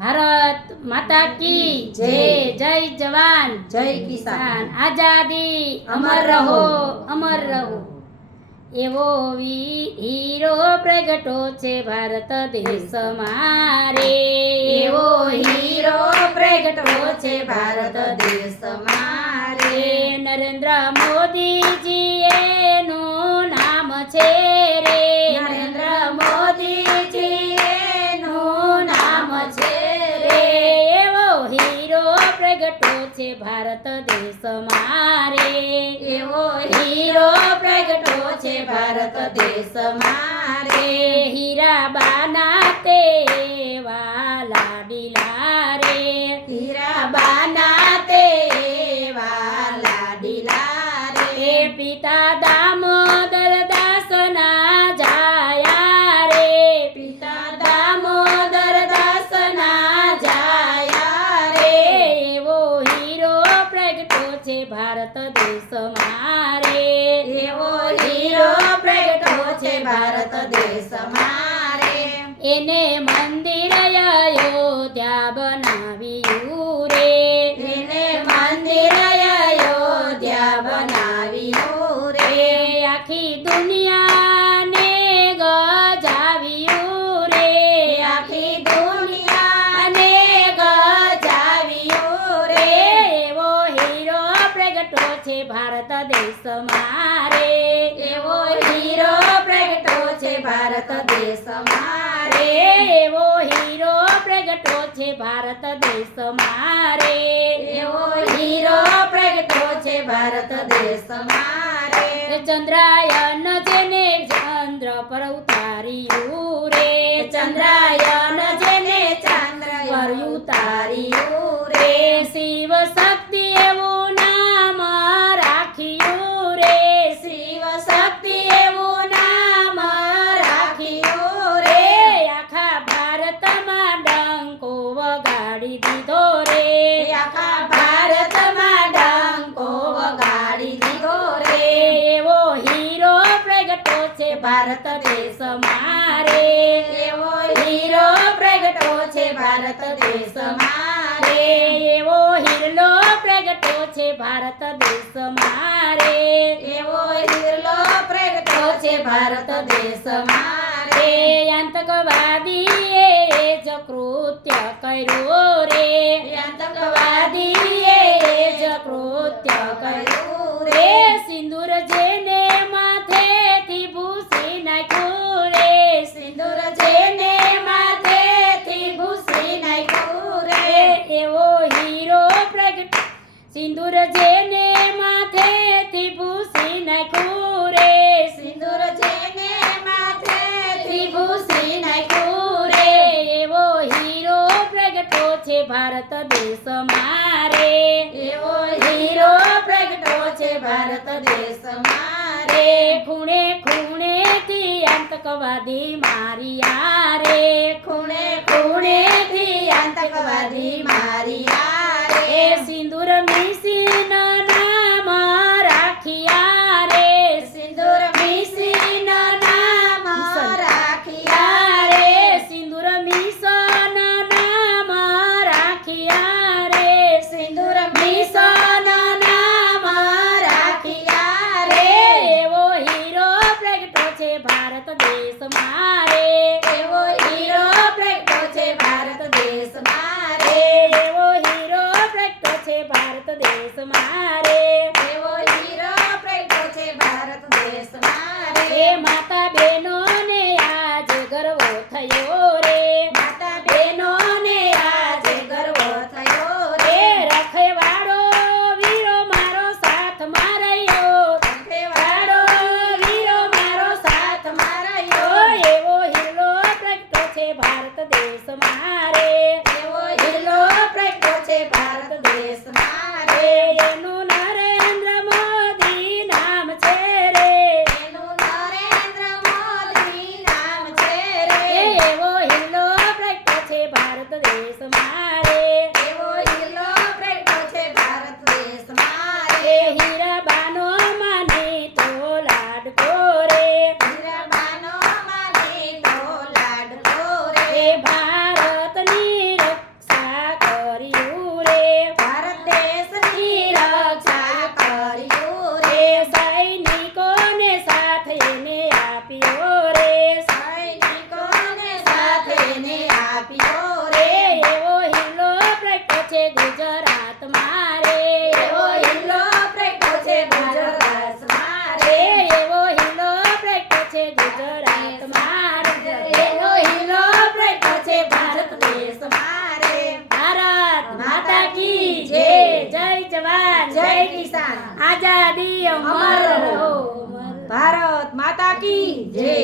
ભારત માતા કી જય, જય જવાન જય કિસાન, આઝાદી અમર રહો, અમર રહો. એવો હીરો પ્રગટો છે ભારત દેશ મારે, એવો હીરો પ્રગટો છે ભારત દેશ મારે. નરેન્દ્ર મોદીજી એનું નામ છે રે, નરેન્દ્ર મોદીજી એનું નામ છે રે. એવો હીરો પ્રગટો છે ભારત દેશ મારે, એવો હીરો પ્રગટો છે ભારત દેશ મારે. હીરાબાના તેવા લાડીલા રે, હીરાબાના તેવા લાડીલા રે. પિતા દામોદર દાસના જાયા રે, પિતા દામોદર દાસના જાયા રે. એવો હીરો પ્રગટો છે ભારત દેશ મારે, એવો હીરો પ્રગટો છે ભારત દેશ મારે. એને મંદિર અયોધ્યા બનાવ્યું રે, એને મંદિર અયોધ્યા બનાવ્યું રે. આખી દુનિયાને ગજાવ્યું રે, આખી દુનિયાને ગજાવ્યું રે. એવો હીરો પ્રગટો છે ભારત દેશ મારે, એવો હીરો પ્રગટો છે ભારત દેશ મારે. એવો હીરો પ્રગટો છે ભારત દેશ મારે, એવો હીરો પ્રગટો છે ભારત દેશ મારે. ચંદ્રાયન જેને ચંદ્ર પર ઉતાર્યું રે, ચંદ્રાયન જેને ચંદ્ર પર ઉતાર્યું રે. શિવ શક્તિ એવું નામ રાખ્યું રે, શિવ શક્તિ એવું નામ રાખ્યું રે. આખા ભારતમાં ડંકો વગાડી દીધો રે, આખા ભારતમાં ડંકો વગાડી દીધો રે. એવો હીરો પ્રગટો છે ભારત દેશ મારે, એવો હીરો પ્રગટો છે ભારત દેશ મારે. એવો હીરો પ્રગટો છે ભારત દેશ મારે, એવો હીરો પ્રગટો છે ભારત દેશ મારે. આતંકવાદીએ જ કૃત્ય કર્યું રે, આતંકવાદીએ જ કૃત્ય કર્યું રે. સિંદૂર જેને માથેથી ભૂસી નાખ્યું રે, સિંદૂર જેને માથેથી ભૂસી નાખ્યું રે. એવો હીરો પ્રગટ, સિંદૂર જેને માથેથી ભૂસી નાખ્યું રે, સિંદૂર જેને માથેથી ભૂસી નાખ્યું રે. એવો હીરો પ્રગટો છે ભારત દેશ મારે, એવો હીરો પ્રગટો છે ભારત દેશ મારે. ખૂણે ખૂણેથી આતંકવાદી માર્યા રે, ખૂણે ખૂણેથી આતંકવાદી માર્યા રે. સિંદૂર મિસીન નામ રાખ્યા રે, સિંદૂર મિસીન નામ રાખ્યા રે. સિંદૂર મિશન નામ રાખ્યા રે, સિંદૂર મિશન નામ રાખ્યા રે. એવો હીરો પ્રગટો છે ભારત દેશ મારે, એવો હીરો પ્રગટો છે ભારત દેશ મારે. એવો હીરો પ્રગટો છે ભારત દેશ મારે. એવો હીરો પ્રગટો છે ભારત દેશ મારે. માતા બહેનોને આજ ગર્વ થયો રે, માતા બહેનોને આજે ગર્વ થયો રે. રખેવાળો વીરો મારો સાથમાં રહ્યો, રખેવાળો વીરો મારો સાથમાં રહ્યો. એવો હીરો પ્રગટો છે ભારત દેશ મારે, એવો હીરો પ્રગટો છે ભારત દેશ મારે. એનું નરેન્દ્ર મોદી નામ છે રે, એનું નરેન્દ્ર મોદી નામ છે રે. એવો હીરો પ્રગટો છે ભારત દેશ મારે, એવો હીરો પ્રગટો છે ભારત દેશ મારે. હીરાબાનો માની તો લાડકો રે, હીરાબાનો માની તો લાડકો રે. ભારતની જય કિસાન આઝાદી અમર અમર રહો ભારત માતા કી જય